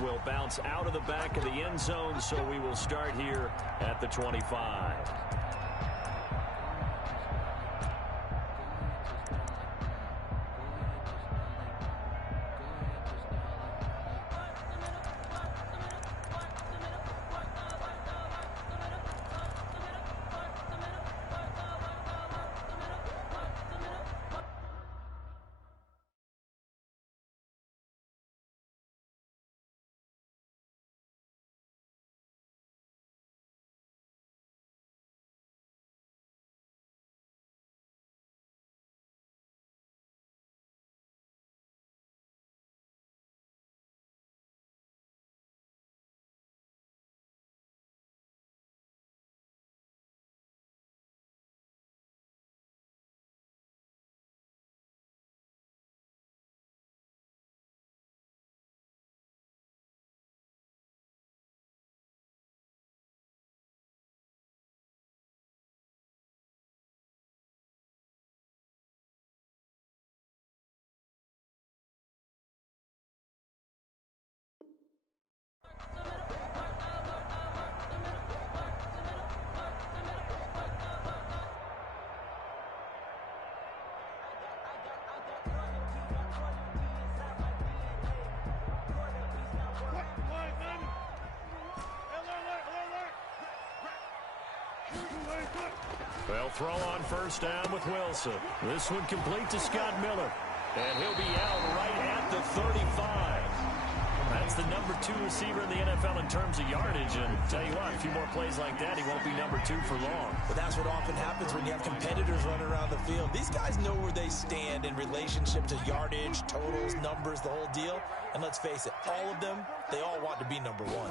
one will bounce out of the back of the end zone, so we will start here at the 25. They'll throw on first down with Wilson. This one complete to Scott Miller. And he'll be out right at the 35. That's the number 2 receiver in the NFL in terms of yardage. And tell you what, a few more plays like that, he won't be number 2 for long. But that's what often happens when you have competitors running around the field. These guys know where they stand in relationship to yardage, totals, numbers, the whole deal. And let's face it, all of them, they all want to be number 1.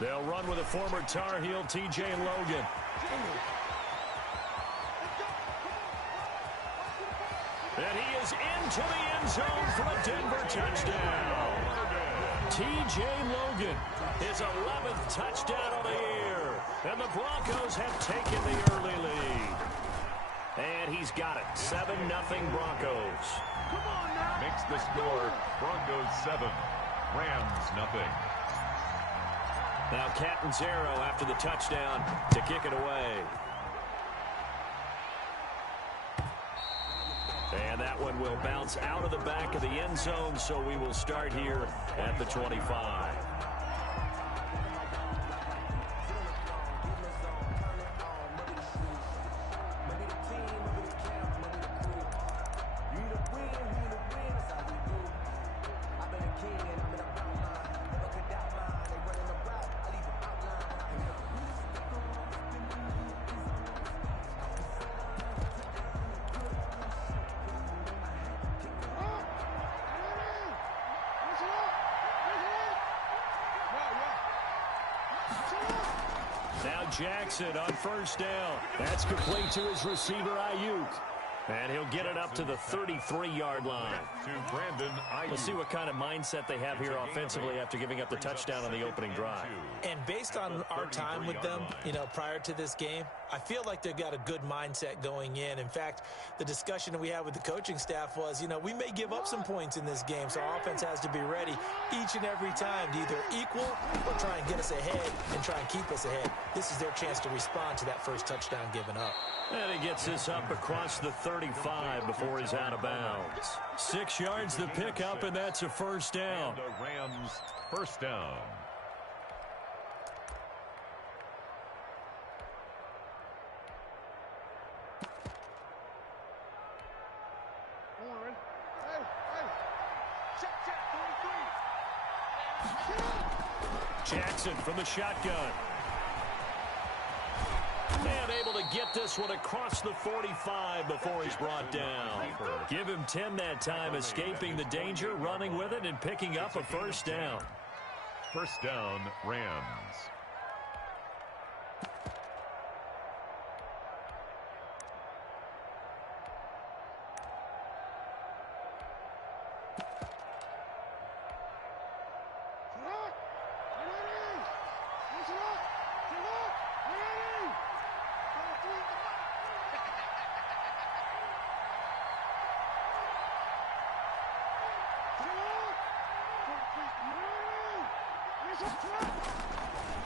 They'll run with a former Tar Heel, T.J. Logan. And he is into the end zone for a Denver touchdown. T.J. Logan, his 11th touchdown of the year. And the Broncos have taken the early lead. And he's got it. 7-0 Broncos. Makes the score Broncos 7, Rams 0. Now Catanzaro after the touchdown to kick it away. And that one will bounce out of the back of the end zone, so we will start here at the 25. Jackson on first down. That's complete to his receiver, Ayuk. And he'll get it up to the 33-yard line. To Brandon Ayuk. Let's see what kind of mindset they have here offensively after giving up the touchdown on the opening drive. And based on our time with them, prior to this game, I feel like they've got a good mindset going in. In fact, the discussion that we had with the coaching staff was, we may give up some points in this game, so our offense has to be ready each and every time to either equal or try and get us ahead and try and keep us ahead. This is their chance to respond to that first touchdown given up. And he gets this up across the 35 before he's out of bounds. 6 yards to pick up, and that's a first down. And the Rams first down. Jackson from the shotgun. And able to get this one across the 45 before he's brought down. Give him 10 that time, escaping the danger, running with it, and picking up a first down. First down, Rams.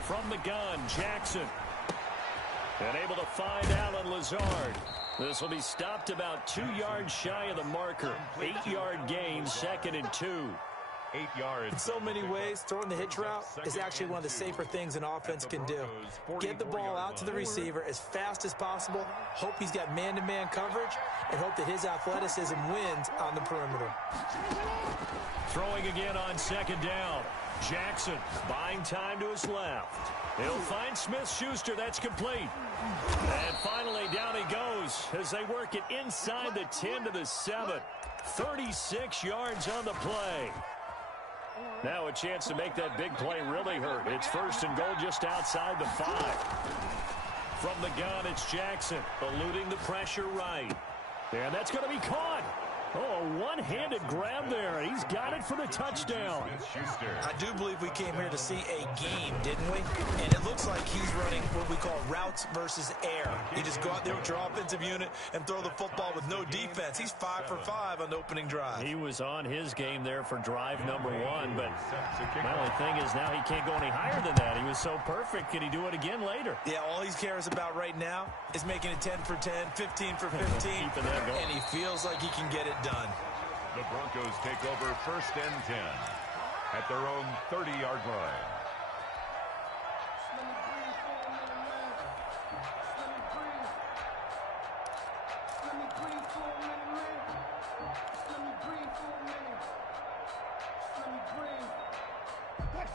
From the gun, Jackson. And able to find Alan Lazard. This will be stopped about 2 yards shy of the marker. 8-yard gain, 2nd and 2. 8 yards. In so many ways, throwing the hitch route is actually one of the safer things an offense can do. Get the ball out to the receiver as fast as possible, hope he's got man-to-man coverage, and hope that his athleticism wins on the perimeter. Throwing again on 2nd down. Jackson buying time to his left. He'll find Smith-Schuster. That's complete. And finally, down he goes as they work it inside the 10 to the 7. 36 yards on the play. Now a chance to make that big play really hurt. It's 1st and goal just outside the 5. From the gun, it's Jackson, eluding the pressure right. And that's going to be caught. Oh, a one-handed grab there. He's got it for the touchdown. I do believe we came here to see a game, didn't we? And it looks like he's running what we call routes versus air. You just go out there with your offensive unit and throw the football with no defense. He's 5 for 5 on the opening drive. He was on his game there for drive number 1, but my only thing is now he can't go any higher than that. He was so perfect. Can he do it again later? Yeah, all he cares about right now is making it 10 for 10, 15 for 15, and he feels like he can get it done. The Broncos take over 1st and 10 at their own 30-yard line.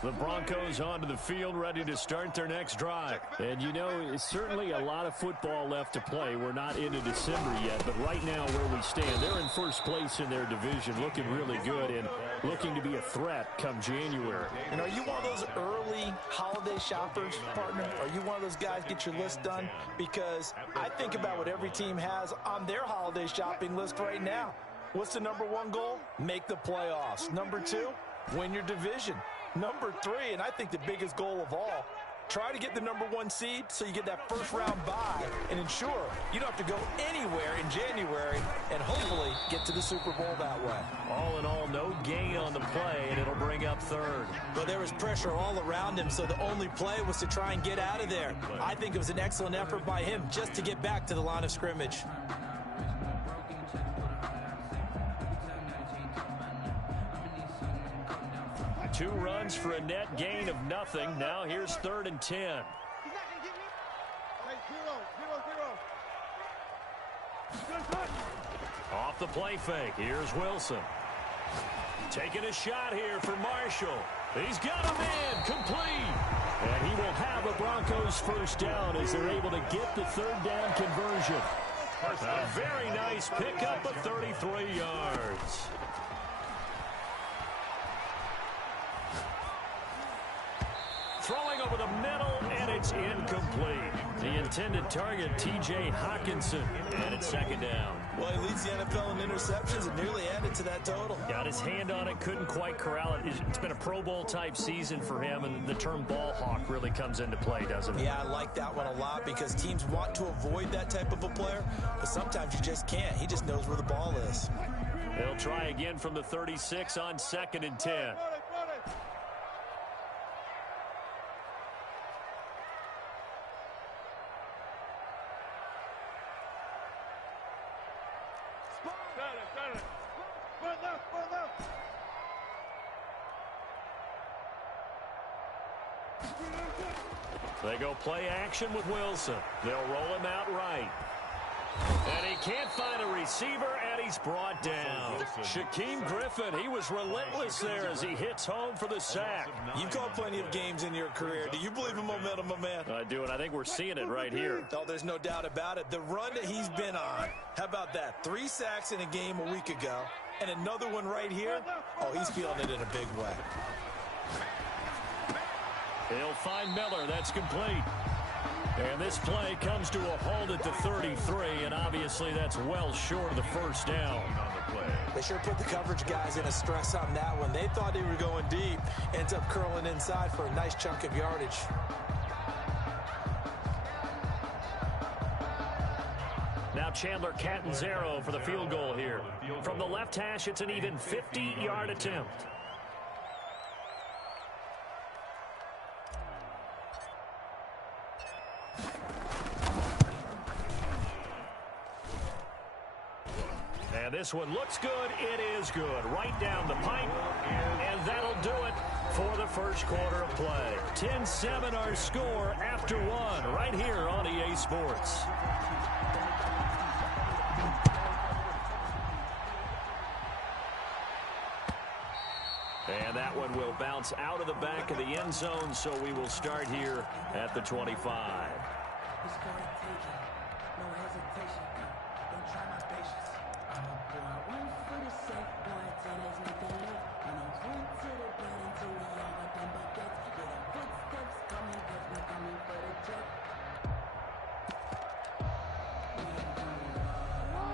The Broncos onto the field, ready to start their next drive. And, you know, it's certainly a lot of football left to play. We're not into December yet, but right now where we stand, they're in 1st place in their division, looking really good and looking to be a threat come January. And are you one of those early holiday shoppers, partner? Are you one of those guys get your list done? Because I think about what every team has on their holiday shopping list right now. What's the number 1 goal? Make the playoffs. Number 2, win your division. Number 3, and I think the biggest goal of all, try to get the number 1 seed so you get that 1st round bye and ensure you don't have to go anywhere in January and hopefully get to the Super Bowl that way. All in all, no gain on the play, and it'll bring up 3rd. But there was pressure all around him, so the only play was to try and get out of there. I think it was an excellent effort by him just to get back to the line of scrimmage. 2 runs for a net gain of nothing. Now here's 3rd and 10. Off the play fake. Here's Wilson. Taking a shot here for Marshall. He's got him in. Complete. And he will have a Broncos 1st down as they're able to get the 3rd down conversion. A very nice pickup of 33 yards. Throwing over the middle, and it's incomplete. The intended target, T.J. Hawkinson, and it's 2nd down. Well, he leads the NFL in interceptions and nearly added to that total. Got his hand on it, couldn't quite corral it. It's been a Pro Bowl-type season for him, and the term ball hawk really comes into play, doesn't it? Yeah, I like that one a lot because teams want to avoid that type of a player, but sometimes you just can't. He just knows where the ball is. They'll try again from the 36 on 2nd and 10. They go play action with Wilson. They'll roll him out right. And he can't find a receiver, and he's brought down. Shaquem Griffin, he was relentless there as he hits home for the sack. You've called plenty of games in your career. Do you believe in momentum, my man? I do, and I think we're seeing it right here. Oh, there's no doubt about it. The run that he's been on, how about that? 3 sacks in a game a week ago, and another one right here. Oh, he's feeling it in a big way. He'll find Miller. That's complete. And this play comes to a halt at the 33, and obviously that's well short of the 1st down. They sure put the coverage guys in a stress on that one. They thought they were going deep. Ends up curling inside for a nice chunk of yardage. Now Chandler Catanzaro for the field goal here. From the left hash, it's an even 50-yard attempt. And this one looks good. It is good. Right down the pipe. And that'll do it for the first quarter of play. 10-7 our score after one right here on EA Sports. And that one will bounce out of the back of the end zone, so we will start here at the 25.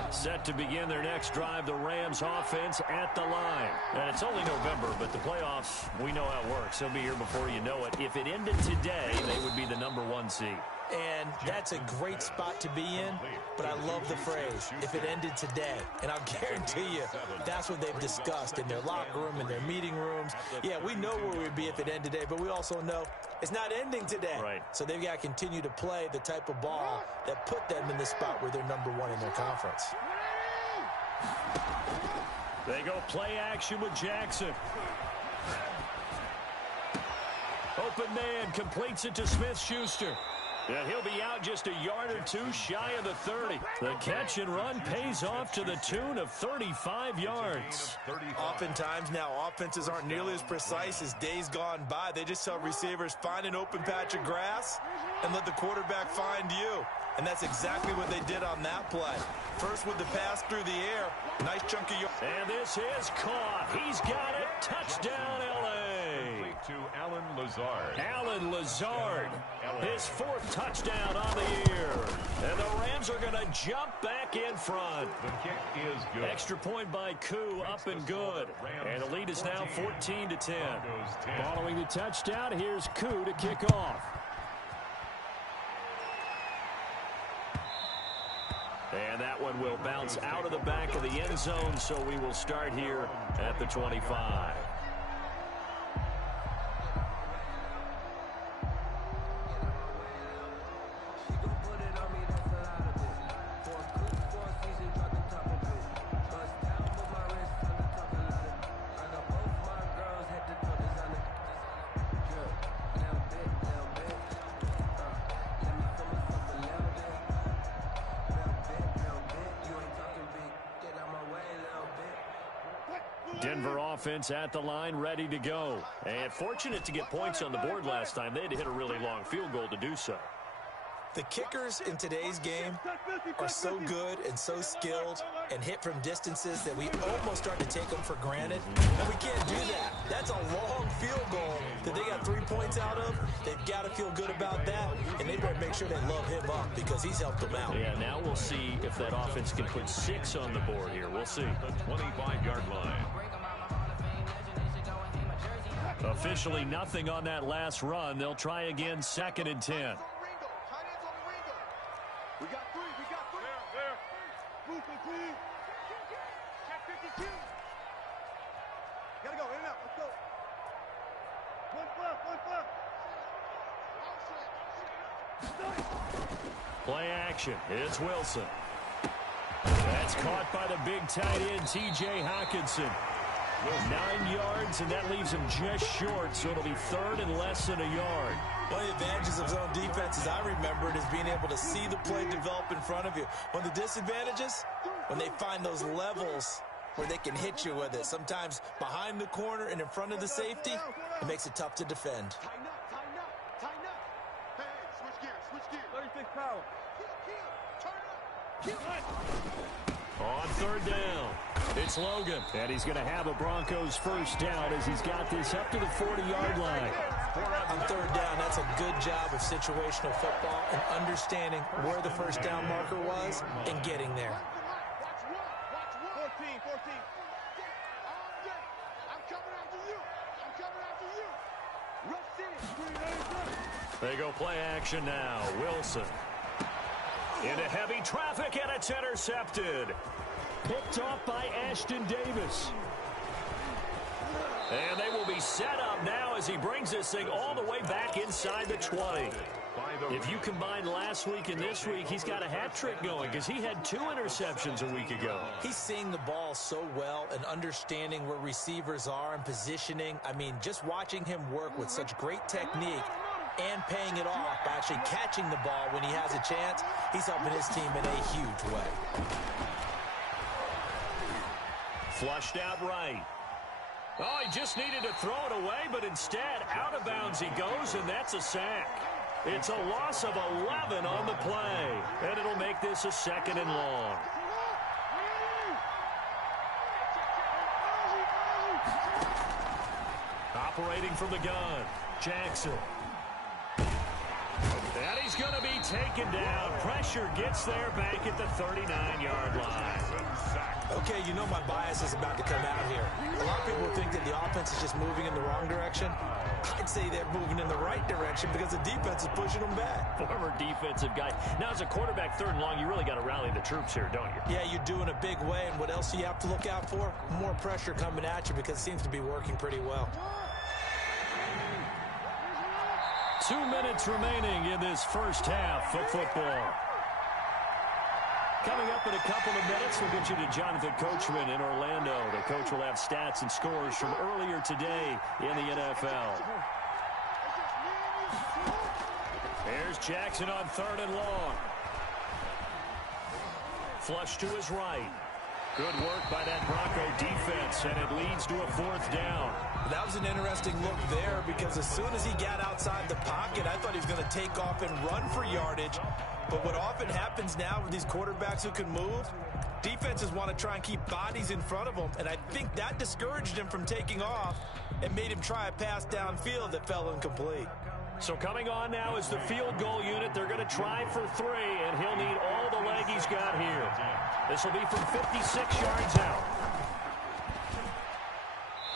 Set to begin their next drive, the Rams offense at the line. And it's only November, but the playoffs, we know how it works. They'll be here before you know it. If it ended today, they would be the #1 seed. And that's a great spot to be in, but I love the phrase, if it ended today. And I'll guarantee you, that's what they've discussed in their locker room, in their meeting rooms. Yeah, we know where we'd be if it ended today, but we also know it's not ending today. Right. So they've got to continue to play the type of ball that put them in the spot where they're #1 in their conference. They go play action with Jackson. Open man completes it to Smith-Schuster. And he'll be out just a yard or two shy of the 30. The catch and run pays off to the tune of 35 yards. Oftentimes now, offenses aren't nearly as precise as days gone by. They just tell receivers, find an open patch of grass and let the quarterback find you. And that's exactly what they did on that play. First with the pass through the air. Nice chunk of yards. And this is caught. He's got it. Touchdown, L.A. To Alan Lazard. Alan Lazard, his 4th touchdown on the year. And the Rams are going to jump back in front. The kick is good. Extra point by Koo, up and good. And the lead is now 14-10. Following the touchdown, here's Koo to kick off. And that one will bounce out of the back of the end zone, so we will start here at the 25. Denver offense at the line, ready to go. And fortunate to get points on the board last time. They had to hit a really long field goal to do so. The kickers in today's game are so good and so skilled and hit from distances that we almost start to take them for granted. And we can't do that. That's a long field goal that they got 3 points out of. They've got to feel good about that, and they better make sure they love him up because he's helped them out. Yeah, now we'll see if that offense can put 6 on the board here. We'll see. The 25-yard line. Officially nothing on that last run. They'll try again, 2nd and 10. We got 3. There. Move, please. Check 52. Gotta go, in and out. Let's go. One fluff. Play action. It's Wilson. That's caught by the big tight end, T.J. Hockenson. 9 yards, and that leaves him just short, so it'll be 3rd and less than a yard. One of the advantages of zone defense, as I remember it, is being able to see the play develop in front of you. One of the disadvantages, when they find those levels where they can hit you with it. Sometimes behind the corner and in front of the safety, it makes it tough to defend. Tighten up. Hey, switch gears. 36 power. Turn up. On 3rd down, it's Logan. And he's going to have a Broncos first down as he's got this up to the 40-yard line. On 3rd down, that's a good job of situational football and understanding where the first down marker was and getting there. Watch 14. I'm coming after you. They go play action now. Wilson. Into heavy traffic, and it's intercepted. Picked off by Ashton Davis. And they will be set up now as he brings this thing all the way back inside the 20. If you combine last week and this week, he's got a hat trick going because he had 2 interceptions a week ago. He's seeing the ball so well and understanding where receivers are and positioning. I mean, just watching him work with such great technique and paying it off by actually catching the ball when he has a chance, he's helping his team in a huge way. Flushed out right. Oh, he just needed to throw it away, but instead, out of bounds he goes, and that's a sack. It's a loss of 11 on the play, and it'll make this a 2nd and long. Operating from the gun, Jackson. And he's going to be taken down. Pressure gets there back at the 39-yard line. Okay, you know my bias is about to come out here. A lot of people think that the offense is just moving in the wrong direction. I'd say they're moving in the right direction because the defense is pushing them back. Former defensive guy. Now, as a quarterback, 3rd and long, you really got to rally the troops here, don't you? Yeah, you're doing a big way, and what else do you have to look out for? More pressure coming at you because it seems to be working pretty well. 2 minutes remaining in this first half of football. Coming up in a couple of minutes, we'll get you to Jonathan Coachman in Orlando. The coach will have stats and scores from earlier today in the NFL. Here's Jackson on 3rd and long. Flush to his right. Good work by that Bronco defense, and it leads to a 4th down. That was an interesting look there because as soon as he got outside the pocket, I thought he was going to take off and run for yardage. But what often happens now with these quarterbacks who can move, defenses want to try and keep bodies in front of them, and I think that discouraged him from taking off and made him try a pass downfield that fell incomplete. So coming on now is the field goal unit. They're going to try for 3, and he'll need all the leg he's got here. This will be from 56 yards out.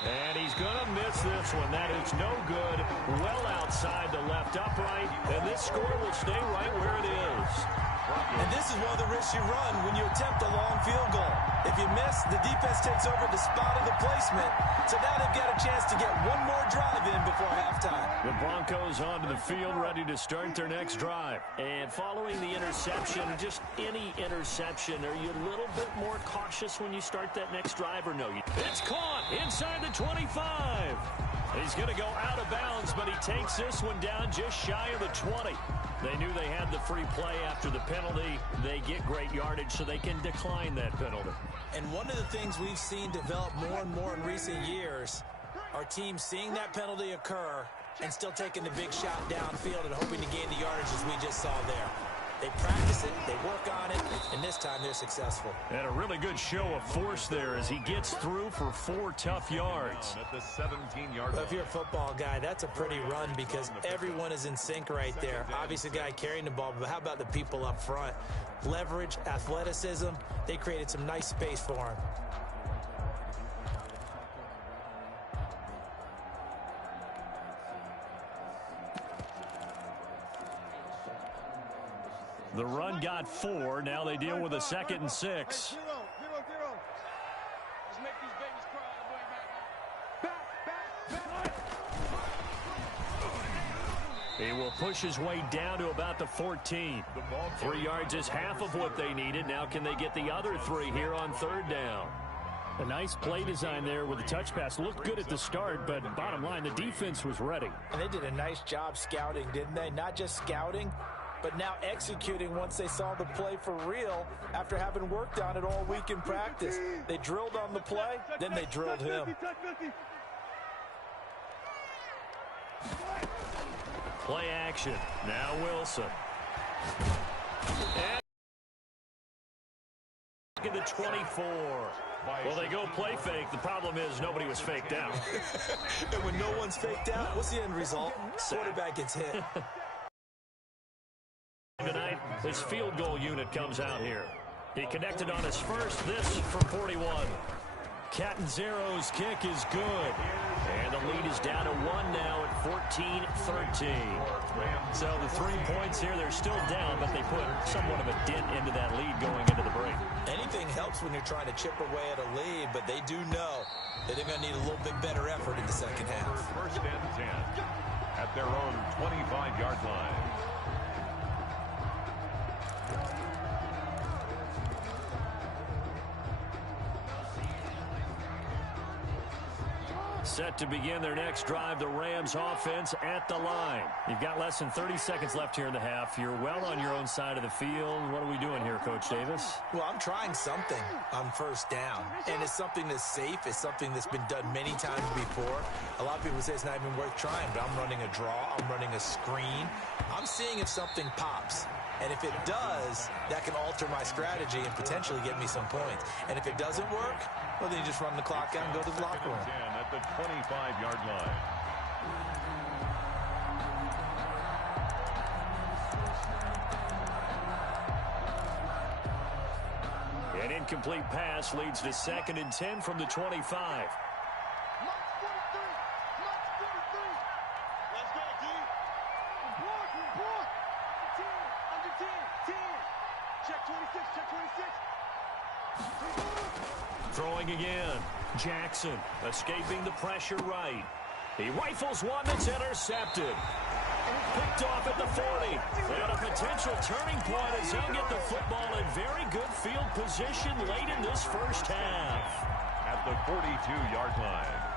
And he's going to miss this one. That is no good. Well outside the left upright. And this score will stay right where it is. And this is one of the risks you run when you attempt a long field goal. If you miss, the defense takes over the spot of the placement. So now they've got a chance to get one more drive in before halftime. The Broncos onto the field ready to start their next drive. And following the interception, just any interception, are you a little bit more cautious when you start that next drive or no? It's caught inside the 25. He's going to go out of bounds, but he takes this one down just shy of the 20. They knew they had the free play after the penalty. They get great yardage, so they can decline that penalty. And one of the things we've seen develop more and more in recent years are teams seeing that penalty occur and still taking the big shot downfield and hoping to gain the yardage as we just saw there. They practice it, they work on it, and this time they're successful. And a really good show of force there as he gets through for 4 tough yards. At the 17-yard Well, if you're a football guy, that's a pretty run because everyone is in sync right there. Obviously, the guy carrying the ball, but how about the people up front? Leverage, athleticism, they created some nice space for him. The run got 4. Now they deal with a 2nd and 6. Let's make these babies cry all the way back. He will push his way down to about the 14. 3 yards is half of what they needed. Now can they get the other 3 here on 3rd down? A nice play design there with the touch pass. Looked good at the start, but bottom line, the defense was ready. And they did a nice job scouting, didn't they? Not just scouting, but now executing once they saw the play for real after having worked on it all week in practice. They drilled on the play, then they drilled him. Play action. Now Wilson. And in the 24. Well, they go play fake. The problem is nobody was faked out. And when no one's faked out, what's the end result? Quarterback gets hit. Tonight, his field goal unit comes out here. He connected on his first, this from 41. Catanzaro's kick is good. And the lead is down to 1 now at 14-13. So the 3 points here, they're still down, but they put somewhat of a dent into that lead going into the break. Anything helps when you're trying to chip away at a lead, but they do know that they're going to need a little bit better effort in the second half. First and 10. at their own 25-yard line. Set to begin their next drive, the Rams offense at the line. You've got less than 30 seconds left here in the half. You're well on your own side of the field. What are we doing here, Coach Davis? Well, I'm trying something on first down, and it's something that's safe. It's something that's been done many times before. A lot of people say it's not even worth trying, but I'm running a draw. I'm running a screen. I'm seeing if something pops. And if it does, that can alter my strategy and potentially get me some points. And if it doesn't work, well, then you just run the clock out and go to the locker room. At the 25-yard line. An incomplete pass leads to 2nd and 10 from the 25. Throwing again. Jackson escaping the pressure right. He rifles one that's intercepted. Picked off at the 40. And a potential turning point as he'll get the football in very good field position late in this first half. At the 42-yard line.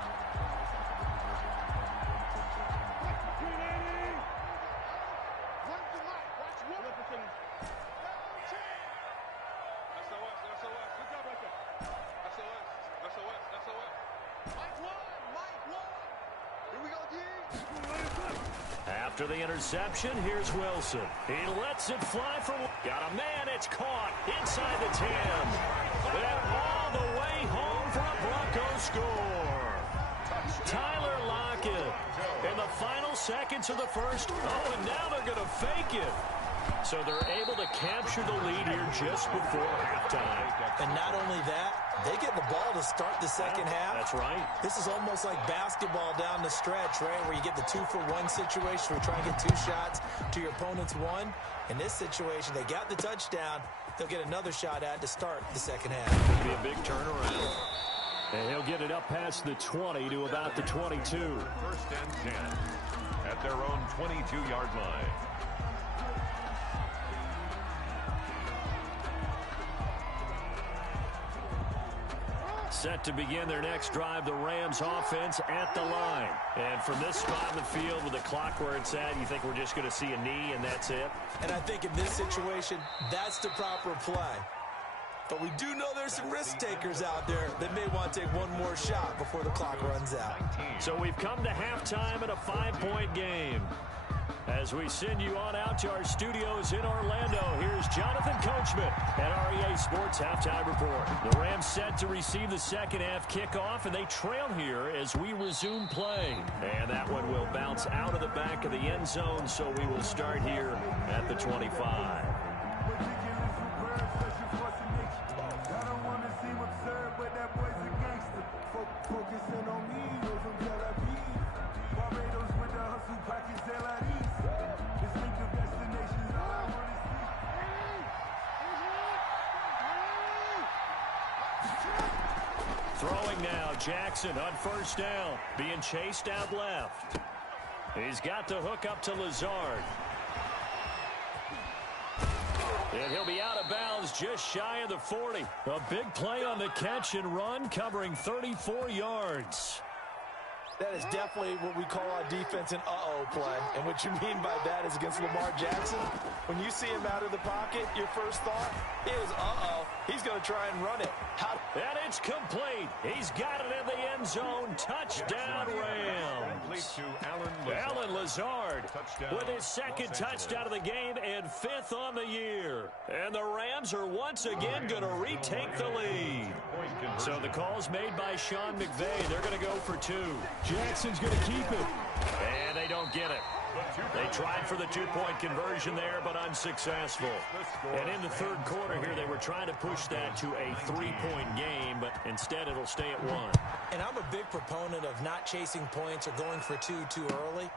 After the interception, here's Wilson. He lets it fly for... Got a man, it's caught inside the 10. And all the way home for a Broncos score. Tyler Lockett in the final seconds of the first. Oh, and now they're going to fake it. So they're able to capture the lead here just before halftime. And not only that, they get the ball to start the second half. That's right. This is almost like basketball down the stretch, right, where you get the 2-for-1 situation where you try and get 2 shots to your opponent's 1. In this situation, they got the touchdown. They'll get another shot at to start the second half. Could be a big turnaround. And he'll get it up past the 20 to about the 22. 1st and 10 at their own 22-yard line. Set to begin their next drive, the Rams offense at the line. And from this spot in the field with the clock where it's at, you think we're just going to see a knee and that's it? And I think in this situation, that's the proper play. But we do know there's some risk takers out there that may want to take one more shot before the clock runs out. So we've come to halftime in a 5-point game. As we send you on out to our studios in Orlando, here's Jonathan Coachman at REA Sports Halftime Report. The Rams set to receive the second half kickoff, and they trail here as we resume play. And that one will bounce out of the back of the end zone, so we will start here at the 25. Throwing now, Jackson on first down, being chased out left. He's got the hook up to Lazard. And he'll be out of bounds just shy of the 40. A big play on the catch and run, covering 34 yards. That is definitely what we call our defense an uh-oh play. And what you mean by that is against Lamar Jackson, when you see him out of the pocket, your first thought is, uh-oh, he's going to try and run it. And it's complete. He's got it in the end zone. Touchdown, Rams. Alan Lazard with his second touchdown of the game and 5th on the year. And the Rams are once again going to retake the lead. So the call's made by Sean McVay. They're going to go for 2. Jackson's going to keep it. And they don't get it. They tried for the 2-point conversion there, but unsuccessful. And in the third quarter here, they were trying to push that to a 3-point game, but instead it'll stay at 1. And I'm a big proponent of not chasing points or going for 2 too early.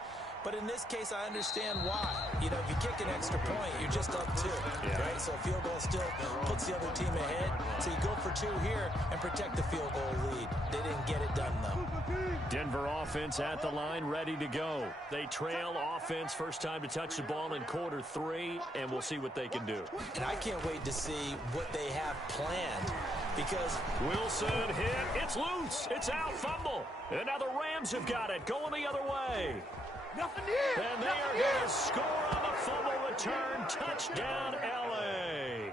But in this case, I understand why. You know, if you kick an extra point, you're just up 2, right? So a field goal still puts the other team ahead. So you go for 2 here and protect the field goal lead. They didn't get it done, though. Denver offense at the line, ready to go. They trail offense, first time to touch the ball in quarter 3, and we'll see what they can do. And I can't wait to see what they have planned, because Wilson hit. It's loose. It's out. Fumble. And now the Rams have got it. Going the other way. Nothing here. And they are going to score on the fumble return. Touchdown, L.A.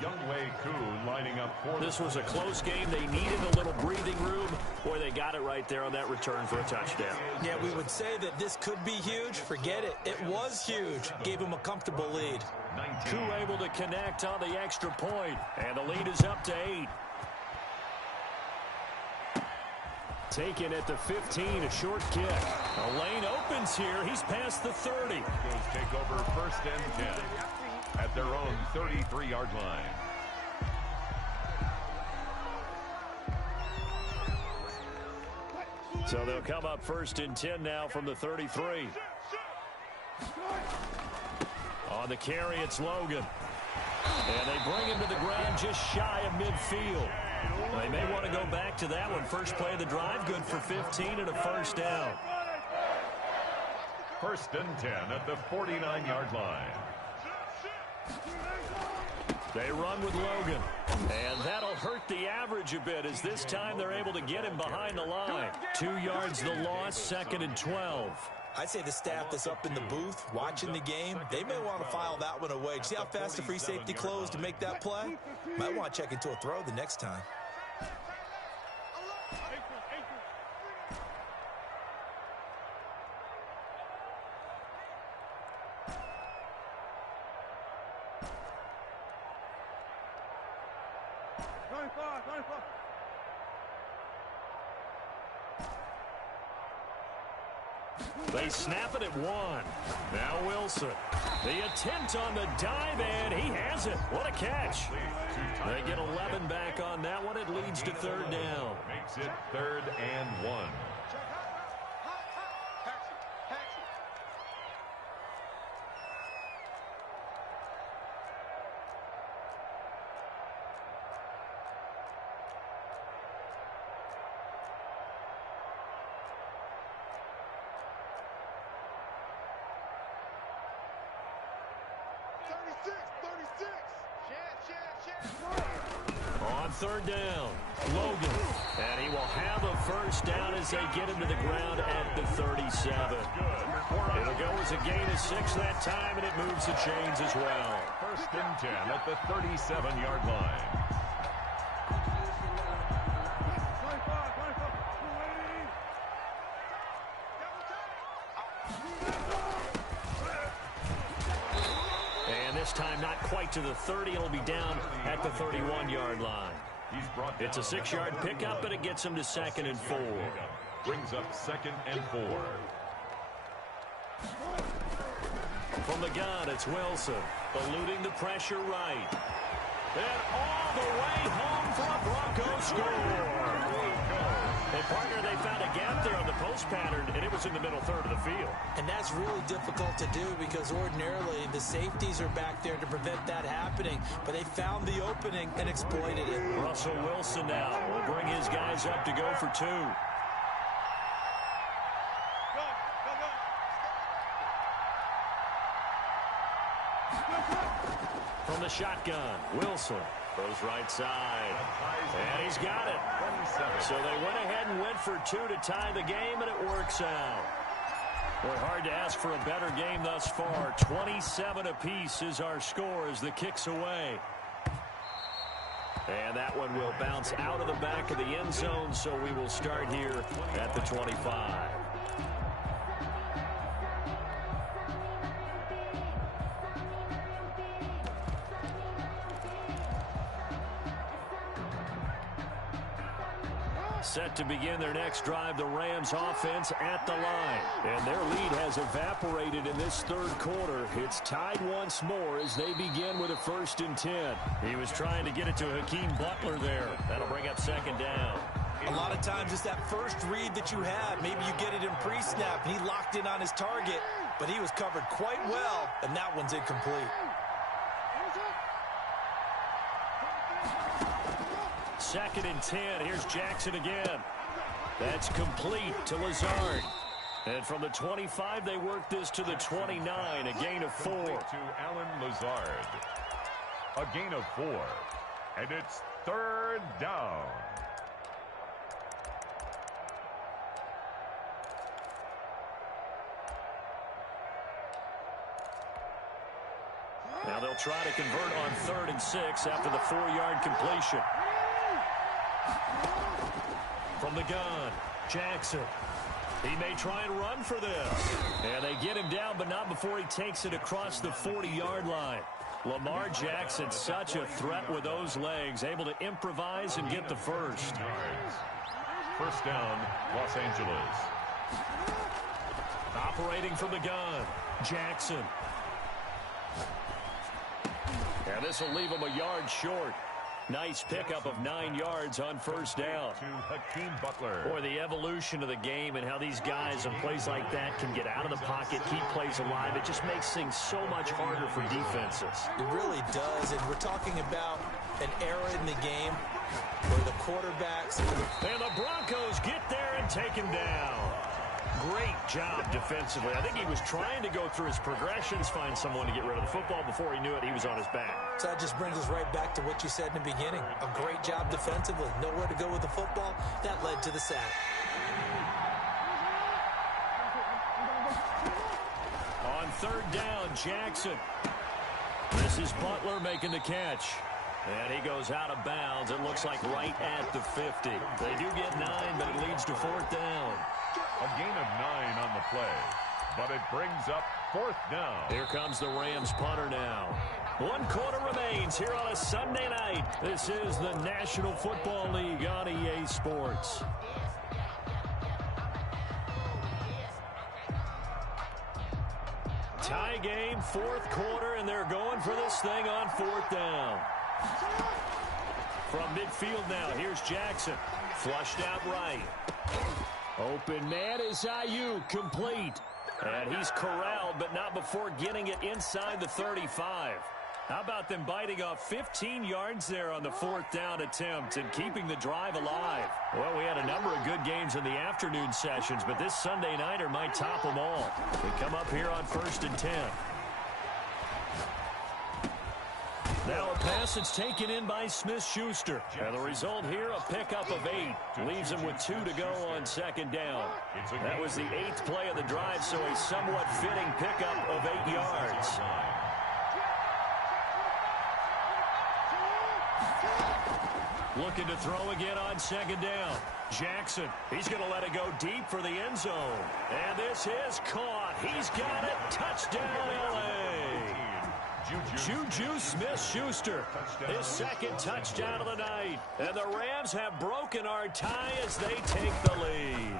Younghoe Koo lining up for This was a close game. They needed a little breathing room. Boy, they got it right there on that return for a touchdown. yeah, we would say that this could be huge. Forget it. It was huge. Gave him a comfortable lead. 19. Koo able to connect on the extra point. And the lead is up to 8. Taken at the 15, a short kick. A lane opens here. He's past the 30. Broncos take over first and 10 at their own 33-yard line. So they'll come up first and 10 now from the 33. On the carry, it's Logan. And they bring him to the ground just shy of midfield. They may want to go back to that one. First play of the drive, good for 15 and a first down. First and 10 at the 49-yard line. They run with Logan. And that'll hurt the average a bit, as this time they're able to get him behind the line. 2 yards the loss, second and 12. I'd say the staff that's up in the booth watching the game, they may want to file that one away. See how fast the free safety closed to make that play? Might want to check into a throw the next time. They snap it at 1. Now Wilson. The attempt on the dive, and he has it. What a catch. They get 11 back on that one. It leads to third down. Makes it 3rd and 1. On third down, Logan. And he will have a first down as they get him to the ground at the 37. It'll go as a gain of 6 that time, and it moves the chains as well. First and 10 at the 37-yard line. This time not quite to the 30. It'll be down at the 31-yard line. It's a 6-yard pickup, but it gets him to 2nd and 4. Brings up 2nd and 4. From the gun, it's Wilson. Eluding the pressure right. And all the way home for a Broncos score. And, partner, they found a gap there on the post pattern, and it was in the middle third of the field. And that's really difficult to do because ordinarily the safeties are back there to prevent that happening. But they found the opening and exploited it. Russell Wilson now will bring his guys up to go for 2. From the shotgun, Wilson goes right side. And he's got it. So they went ahead and went for 2 to tie the game, and it works out. Well, hard to ask for a better game thus far. 27 apiece is our score as the kick's away. And that one will bounce out of the back of the end zone, so we will start here at the 25. Set to begin their next drive, the Rams offense at the line. And their lead has evaporated in this third quarter. It's tied once more as they begin with a 1st and 10. He was trying to get it to Hakeem Butler there. That'll bring up 2nd down. A lot of times it's that first read that you have. Maybe you get it in pre-snap, and he locked in on his target, but he was covered quite well, and that one's incomplete. Second and 10. Here's Jackson again. That's complete to Lazard. And from the 25, they work this to the 29, a gain of 4. To Alan Lazard. A gain of 4. And it's third down. Now they'll try to convert on 3rd and 6 after the 4-yard completion. From the gun, Jackson. He may try and run for this. And they get him down, but not before he takes it across the 40-yard line. Lamar Jackson, such a threat with those legs, able to improvise and get the first. First down, Los Angeles. Operating from the gun, Jackson. And this will leave him a yard short. Nice pickup of 9 yards on first down. To Hakeem Butler. Boy, the evolution of the game and how these guys on plays like that can get out of the pocket, keep plays alive. It just makes things so much harder for defenses. It really does, and we're talking about an era in the game where the quarterbacks... And the Broncos get there and take him down. Great job defensively. I think he was trying to go through his progressions, find someone to get rid of the football. Before he knew it, he was on his back. So that just brings us right back to what you said in the beginning. A great job defensively. Nowhere to go with the football. That led to the sack. On 3rd down, Jackson. This is Butler making the catch. And he goes out of bounds. It looks like right at the 50. They do get 9, but it leads to 4th down. A gain of 9 on the play, but it brings up 4th down. Here comes the Rams punter now. 1 quarter remains here on a Sunday night. This is the National Football League on EA Sports. Tie game, 4th quarter, and they're going for this thing on 4th down. From midfield now, here's Jackson. Flushed out right. Open man is Ayuk, complete. And he's corralled, but not before getting it inside the 35. How about them biting off 15 yards there on the 4th down attempt and keeping the drive alive? Well, we had a number of good games in the afternoon sessions, but this Sunday nighter might top them all. We come up here on 1st and 10. Now a pass that's taken in by Smith-Schuster. And the result here, a pickup of 8. Leaves him with 2 to go on 2nd down. That was the 8th play of the drive, so a somewhat fitting pickup of 8 yards. Looking to throw again on 2nd down. Jackson, he's going to let it go deep for the end zone. And this is caught. He's got it. Touchdown, L.A. Juju Smith-Schuster, his 2nd touchdown of the night. And the Rams have broken our tie as they take the lead.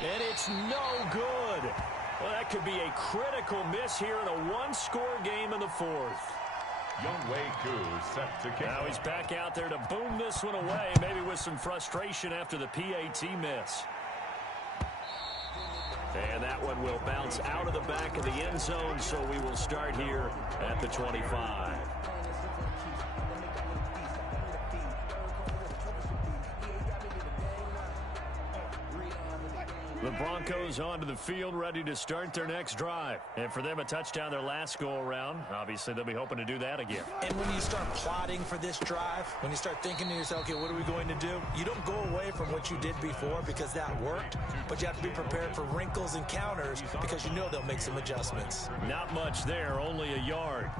And it's no good. Well, that could be a critical miss here in a 1-score game in the 4th. Younghoe Koo set to kick. Now he's back out there to boom this one away, maybe with some frustration after the PAT miss. And that one will bounce out of the back of the end zone, so we will start here at the 25. The Broncos onto the field, ready to start their next drive. And for them, a touchdown their last go-around. Obviously, they'll be hoping to do that again. And when you start plotting for this drive, when you start thinking to yourself, okay, what are we going to do? You don't go away from what you did before because that worked, but you have to be prepared for wrinkles and counters because you know they'll make some adjustments. Not much there, only a yard.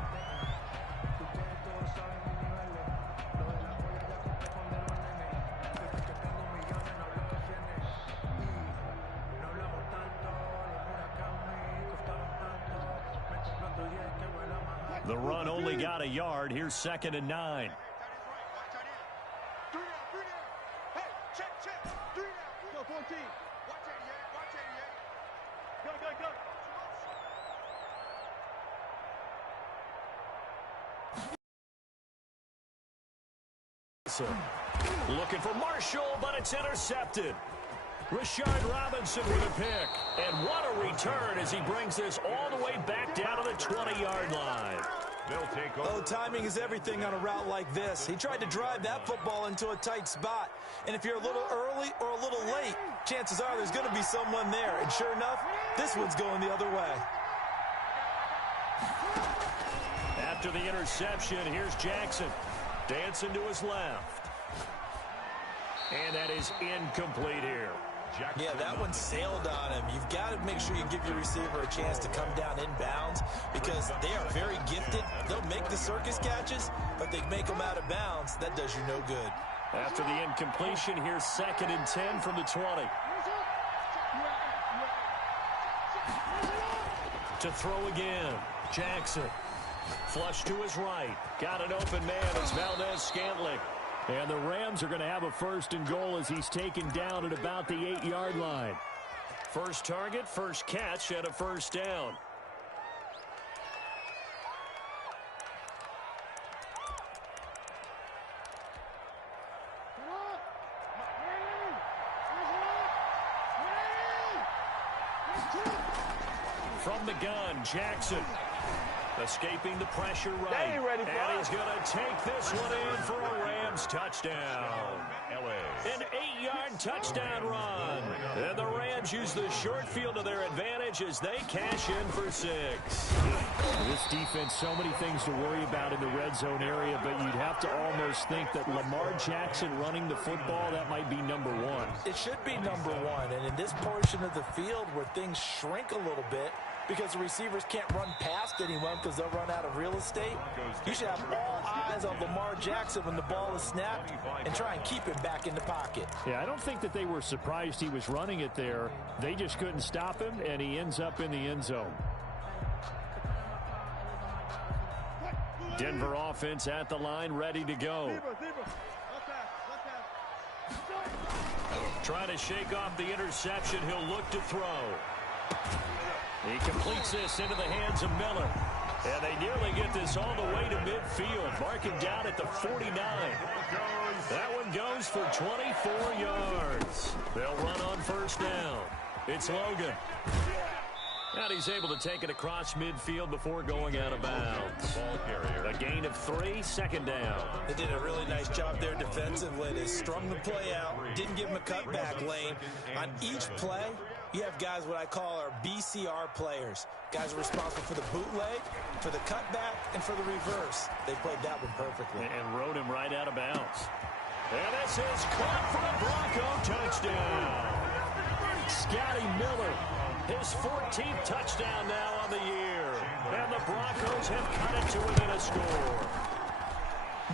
The run only got a yard. Here's 2nd and 9. Looking for Marshall, but it's intercepted. Rashard Robinson with a pick. And what a return as he brings this all the way back down to the 20-yard line. They'll take over. Oh, timing is everything on a route like this. He tried to drive that football into a tight spot. And if you're a little early or a little late, chances are there's going to be someone there. And sure enough, this one's going the other way. After the interception, here's Jackson. Dancing to his left. And that is incomplete here. Yeah, that one sailed on him. You've got to make sure you give your receiver a chance to come down inbounds because they are very gifted. They'll make the circus catches, but they make them out of bounds. That does you no good. After the incompletion, here's 2nd and 10 from the 20. To throw again, Jackson. Flush to his right. Got an open man. It's Valdez-Scantling. And the Rams are going to have a 1st and goal as he's taken down at about the 8-yard line. First target, first catch, and a 1st down. From the gun, Jackson. Escaping the pressure right. And he's going to take this one in for a Rams touchdown. An 8-yard touchdown run. And the Rams use the short field to their advantage as they cash in for 6. This defense, so many things to worry about in the red zone area, but you'd have to almost think that Lamar Jackson running the football, that might be number 1. It should be number 1. And in this portion of the field where things shrink a little bit, because the receivers can't run past anyone because they'll run out of real estate, you should have all eyes on Lamar Jackson when the ball is snapped and try and keep him back in the pocket. Yeah, I don't think that they were surprised he was running it there. They just couldn't stop him, and he ends up in the end zone. Denver offense at the line, ready to go. Trying to shake off the interception. He'll look to throw. He completes this into the hands of Miller. And they nearly get this all the way to midfield. Mark him down at the 49. That one goes for 24 yards. They'll run on 1st down. It's Logan. And he's able to take it across midfield before going out of bounds. A gain of 3, 2nd down. They did a really nice job there defensively. They strung the play out, didn't give him a cutback lane. On each play, you have guys what I call our BCR players. Guys are responsible for the bootleg, for the cutback, and for the reverse. They played that one perfectly. And rode him right out of bounds. And this is caught for a Bronco touchdown. Scotty Miller, his 14th touchdown now on the year. And the Broncos have cut it to within a score.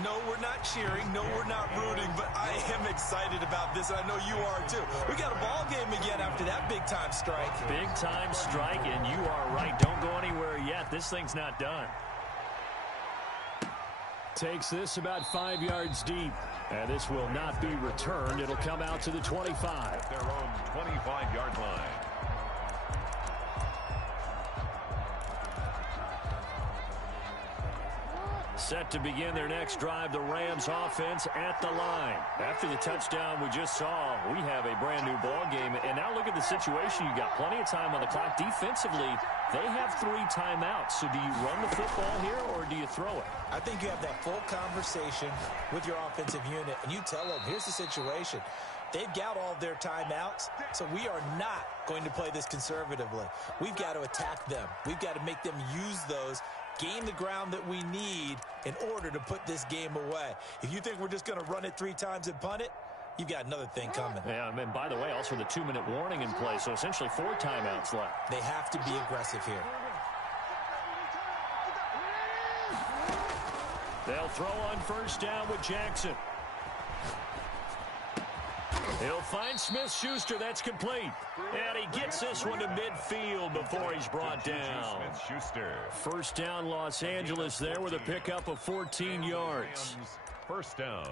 No, we're not cheering. No, we're not rooting. But I am excited about this, and I know you are too. We got a ball game again after that big-time strike. Big-time strike, and you are right. Don't go anywhere yet. This thing's not done. Takes this about 5 yards deep. And this will not be returned. It'll come out to the 25. Their own 25-yard line. Set to begin their next drive, the Rams offense at the line. After the touchdown we just saw, we have a brand new ball game. And now look at the situation. You got plenty of time on the clock. Defensively, they have 3 timeouts. So do you run the football here or do you throw it? I think you have that full conversation with your offensive unit, and you tell them, here's the situation. They've got all of their timeouts, so we are not going to play this conservatively. We've got to attack them. We've got to make them use those, gain the ground that we need in order to put this game away. If you think we're just going to run it 3 times and punt it, you've got another thing coming. Yeah, and by the way, also the 2-minute warning in play, so essentially 4 timeouts left. They have to be aggressive here. They'll throw on 1st down with Jackson. He'll find Smith-Schuster. That's complete. And he gets this one to midfield before he's brought down. Smith-Schuster. 1st down, Los Angeles there with a pickup of 14 yards. 1st down.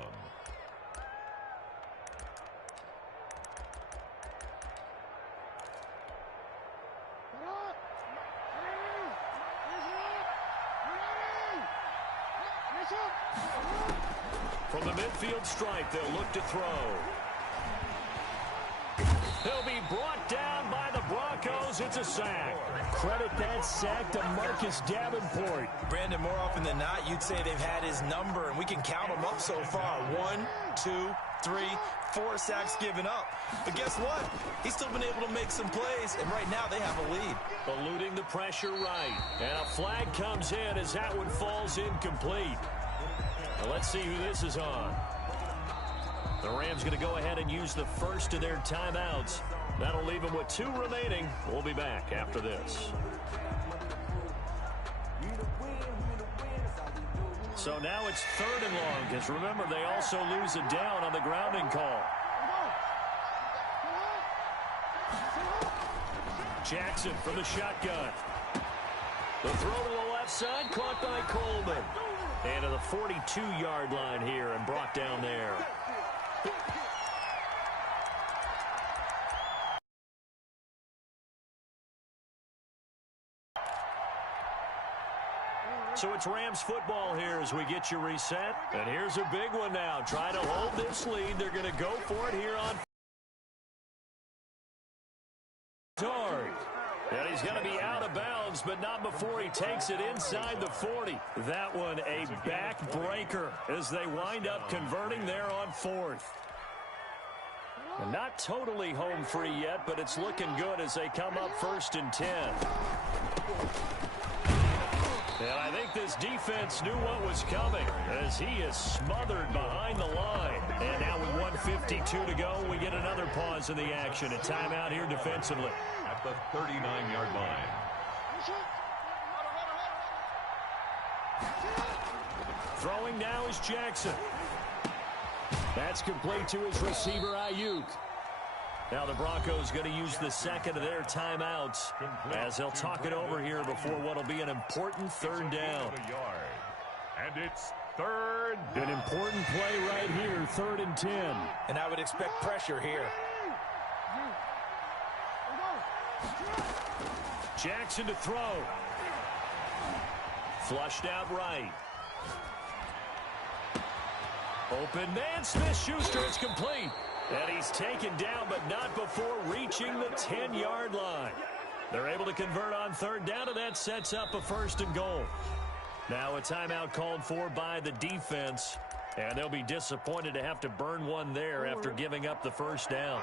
From the midfield stripe, they'll look to throw. He'll be brought down by the Broncos. It's a sack. Credit that sack to Marcus Davenport. Brandon, more often than not, you'd say they've had his number, and we can count them up so far. 1, 2, 3, 4 sacks given up. But guess what? He's still been able to make some plays, and right now they have a lead. Eluding the pressure right. And a flag comes in as that one falls incomplete. Now let's see who this is on. The Rams going to go ahead and use the first of their timeouts. That'll leave them with 2 remaining. We'll be back after this. So now it's 3rd and long, because remember, they also lose a down on the grounding call. Jackson from the shotgun. The throw to the left side, caught by Coleman. And to the 42-yard line here and brought down there. So it's Rams football here as we get you reset. And here's a big one now. Trying to hold this lead. They're going to go for it here on yard. And he's going to be out of bounds, but not before he takes it inside the 40. That one a backbreaker as they wind up converting there on 4th. And not totally home free yet, but it's looking good as they come up 1st and 10. And I think this defense knew what was coming as he is smothered behind the line. And now with 1:52 to go, we get another pause in the action. A timeout here defensively. At the 39-yard line. Throwing now is Jackson. That's complete to his receiver, Ayuk. Now the Broncos going to use the second of their timeouts as they'll talk it over here before what will be an important 3rd down. And it's 3rd down. An important play right here, 3rd and 10. And I would expect pressure here. Jackson to throw. Flushed out right. Open man, Smith-Schuster, it's complete. And he's taken down, but not before reaching the 10-yard line. They're able to convert on 3rd down, and that sets up a 1st and goal. Now a timeout called for by the defense, and they'll be disappointed to have to burn one there after giving up the 1st down.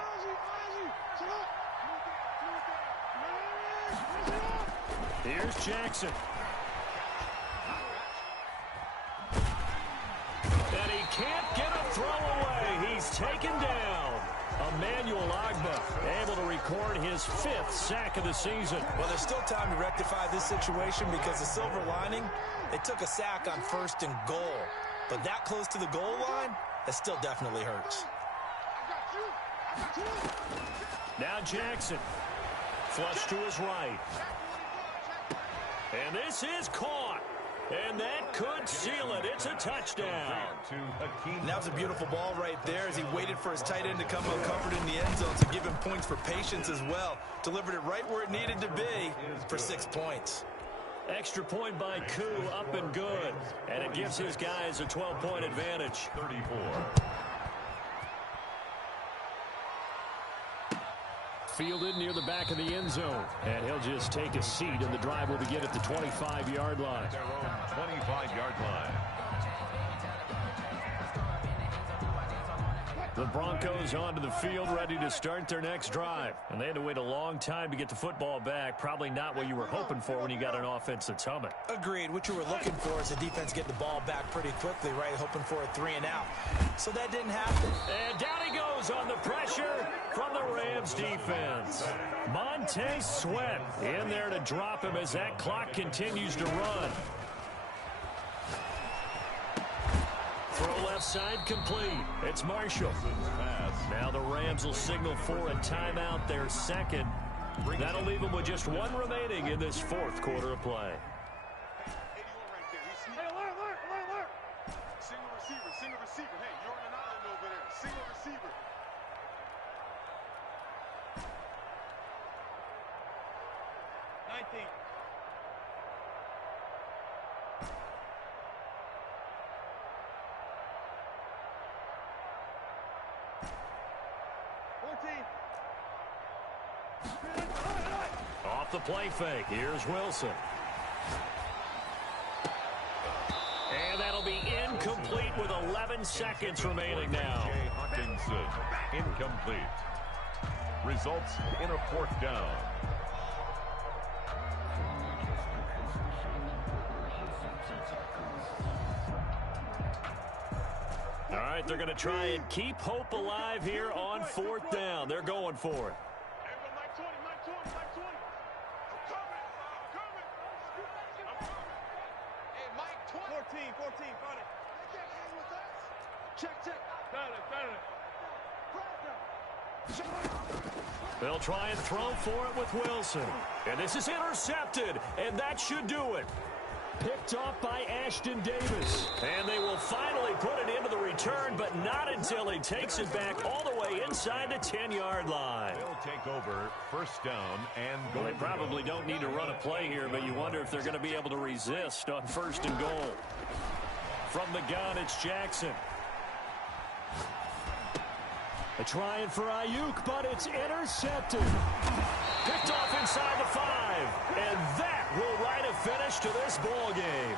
Here's Jackson. And he can't get a throw away. He's taken down. Emmanuel Ogbah able to record his 5th sack of the season. Well, there's still time to rectify this situation because the silver lining, they took a sack on 1st and goal. But that close to the goal line, that still definitely hurts. Now Jackson. Flush to his right. And this is caught. And that could seal it. It's a touchdown. And that was a beautiful ball right there as he waited for his tight end to come uncovered in the end zone to give him points for patience as well. Delivered it right where it needed to be for 6 points. Extra point by Koo, up and good. And it gives his guys a 12-point advantage. 34. Fielded near the back of the end zone. And he'll just take a seat, and the drive will begin at the 25-yard line. Their own 25-yard line. The Broncos onto the field, ready to start their next drive. And they had to wait a long time to get the football back. Probably not what you were hoping for when you got an offense that's humming. Agreed. What you were looking for is the defense get the ball back pretty quickly, right? Hoping for a 3 and out. So that didn't happen. And down he goes on the pressure from the Rams defense. Montez Sweat in there to drop him as that clock continues to run. Throw left side complete. It's Marshall. Now the Rams will signal for a timeout, their second. That'll leave them with just 1 remaining in this 4th quarter of play. Hey, alert. Single receiver. Hey, you're on an island over there. Single receiver. Off the play fake. Here's Wilson. And that'll be incomplete with 11 seconds remaining now. Hawkinson, incomplete. Results in a 4th down. All right, they're going to try and keep hope alive here on 4th down. They're going for it. 14, got it. Check. They'll try and throw for it with Wilson. And this is intercepted, and that should do it. Picked off by Ashton Davis. And they will finally put it into the return, but not until he takes it back all the way inside the 10-yard line. They'll take over 1st down and Well, goal. they probably don't need to run a play here, but you wonder if they're going to be able to resist on 1st and goal. From the gun, it's Jackson. They're trying for Ayuk, but it's intercepted. Picked off inside the 5. And that will write a finish to this ball game.